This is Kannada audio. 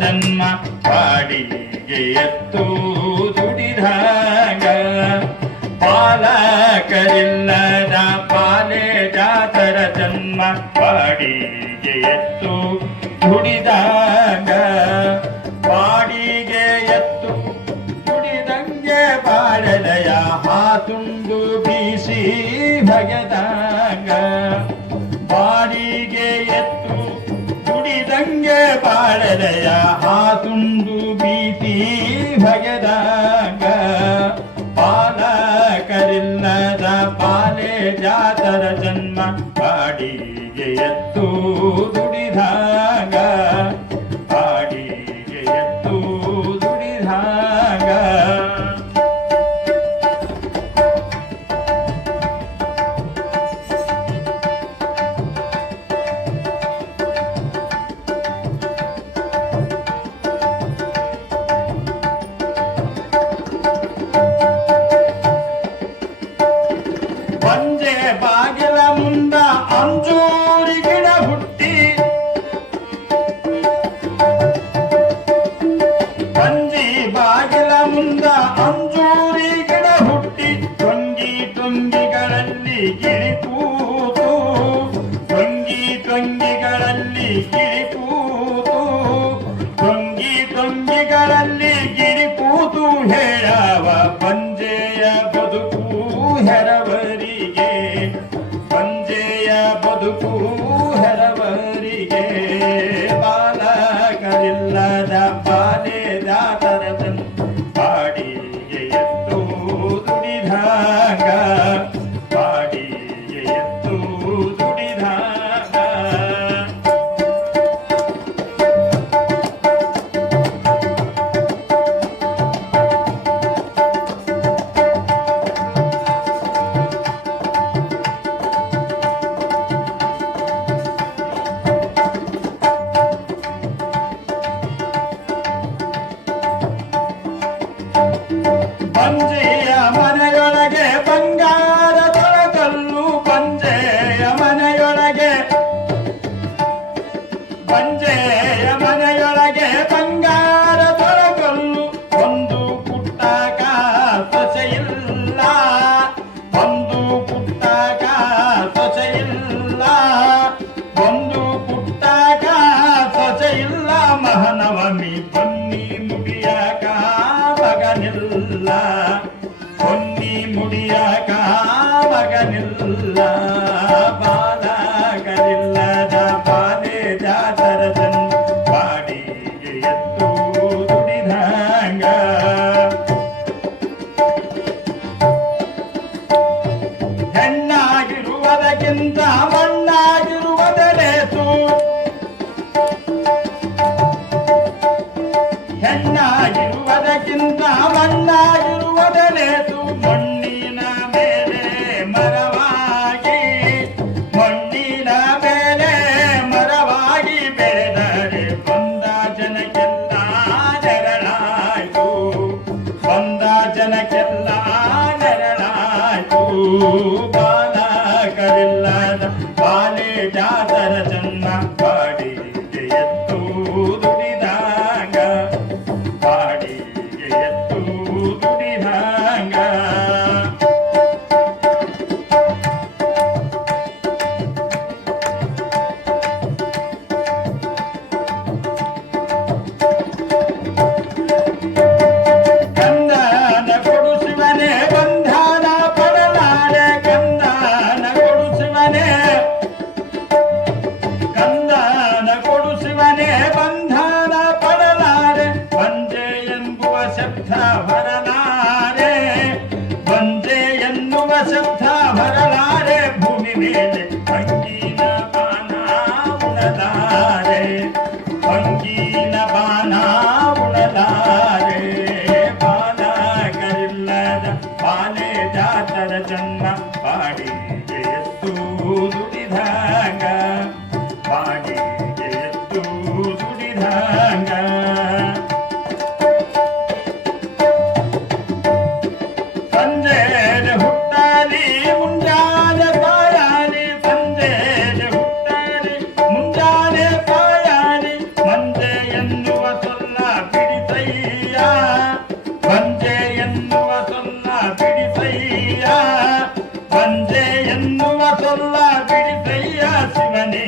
ಜನ್ಮ ಬಾಡಿಗೆ ಎತ್ತು ದುಡಿದಾಗ ಪಾಲಕರಿಲ್ಲದ ಪಾಲೆ ಜಾತರ ಜನ್ಮ ಬಾಡಿಗೆ ಎತ್ತು ದುಡಿದಾಗ ಬಾಡಿಗೆ ಎತ್ತು ದುಡಿದಂಗೆ ಬಾಳಲೆಯ ಹಾತುಂಡು ಬೀಸಿ ಬಗೆದಾಗ ಬಾಡಿಗೆ ಎತ್ತು ದುಡಿದಂಗೆ ಬಾಳಲೆಯ ಹಾತುಂಡು ಬೀಸಿ ಬಗೆದಾಗ ಪಾಲಕರಿಲ್ಲದ ಪಾಲೆ ಜಾತರ ಜನ್ಮ ಬಾಡಿಗೆ ಎತ್ತು ದುಡಿದಾಗ ಬಾಡಿಗೆ ಎತ್ತು ದುಡಿದಾಗ ಪಂಜೆ ಬಾಗಿಲ ಮುಂದ ಅಂಜೂರಿ ಗಿಡ ಹುಟ್ಟಿ ಪಂಜಿ ಬಾಗಿಲ ಮುಂದ ಅಂಜೂರಿ ಗಿಡ ಹುಟ್ಟಿ ಟೊಂಗಿ ಟೊಂಗಿಗಳಲ್ಲಿ ಗಿಳಿ ಕೂತು ಟೊಂಗಿ ಟೊಂಗಿಗಳಲ್ಲಿ ಗಿಳಿ ಕೂತು ಟೊಂಗಿ ಟೊಂಗಿಗಳಲ್ಲಿ ಗಿಳಿ ಕೂತು ಹೇಳವ ಪಂಜೆಯ ಬದುಕು ಹೆರವರಿಗೆ ಪಂಜೆಯ ಬದುಕು ಹೆರವರಿಗೆ ಬಾಲಕರಿಲ್ಲದ ಪಾಲೆ ಜಾತರ ಬಾಡಿಗೆ ಎತ್ತು ದುಡಿದಾಗ ಬಾಡಿಗೆ ಎತ್ತು ದುಡಿದಾಗ ಪಂಜೆಯ ಮನೆಯೊಳಗೆ ಬಂಗಾರ ತೊಳಕಲ್ಲು ಪಂಜೆಯ ಮನೆಯೊಳಗೆ ಪಂಜೆಯ ಮನೆಯೊಳಗೆ ಬಂಗಾರ ತೊಳಕಲ್ಲು ಒಂದು ಪುಟ್ಟಕ ಸೊಸೆಯಿಲ್ಲ ಒಂದು ಪುಟ್ಟಕ ಸೊಸೆಯಿಲ್ಲ ಒಂದು ಪುಟ್ಟಕ ಸೊಸೆಯಿಲ್ಲ ಮಹನವಮಿ ಬನ್ನಿ ಮುಡಿಯಕ ಮಗನಿಲ್ಲ ಹೊನ್ನಿ ಮುಡಿಯಕ ಮಗನಿಲ್ಲ ಬಾಲಕರಿಲ್ಲದ ಬಾಲೆ ಜಾತರ ಜನ್ಮ ಬಾಡಿಗೆ ಎತ್ತು ದುಡಿದಾಗ ಹೆಣ್ಣಾಗಿರುವುದಕ್ಕಿಂತ ಮಣ್ಣಾಗಿರುವುದರೇತು ಹೆಣ್ಣಾಗಿರುವುದಕ್ಕಿಂತ ಮಣ್ಣಾಗಿರುವುದರೇತು ಮಣ್ಣಿನ ಮೇಲೆ ಮರವಾಗಿ ಮಣ್ಣಿನ ಮೇಲೆ ಮರವಾಗಿ ಬೆಳೆದರೆ ಬಂದ ಜನಕ್ಕೆಲ್ಲ ನೆರಳಾಯ್ತು ಬಂದ ಜನಕ್ಕೆಲ್ಲ ನೆರಳಾಯ್ತು ಬಾಲಕರಿಲ್ಲದ ಬಾಲೆ ಜಾತರ ಜನ್ಮ ಬಾಡಿಗೆ ಎತ್ತು ದುಡಿದಾಗ ಬಾಡಿಗೆ ಎತ್ತು ದುಡಿದಾಗ ಗಂಧನ ಕೊಡುಸುವನೆ ಬಂಧನ ಪಡಲಾರೆ ಗಂಧ ಬಿಡಿಸಯ್ಯ ಶಿವನೇ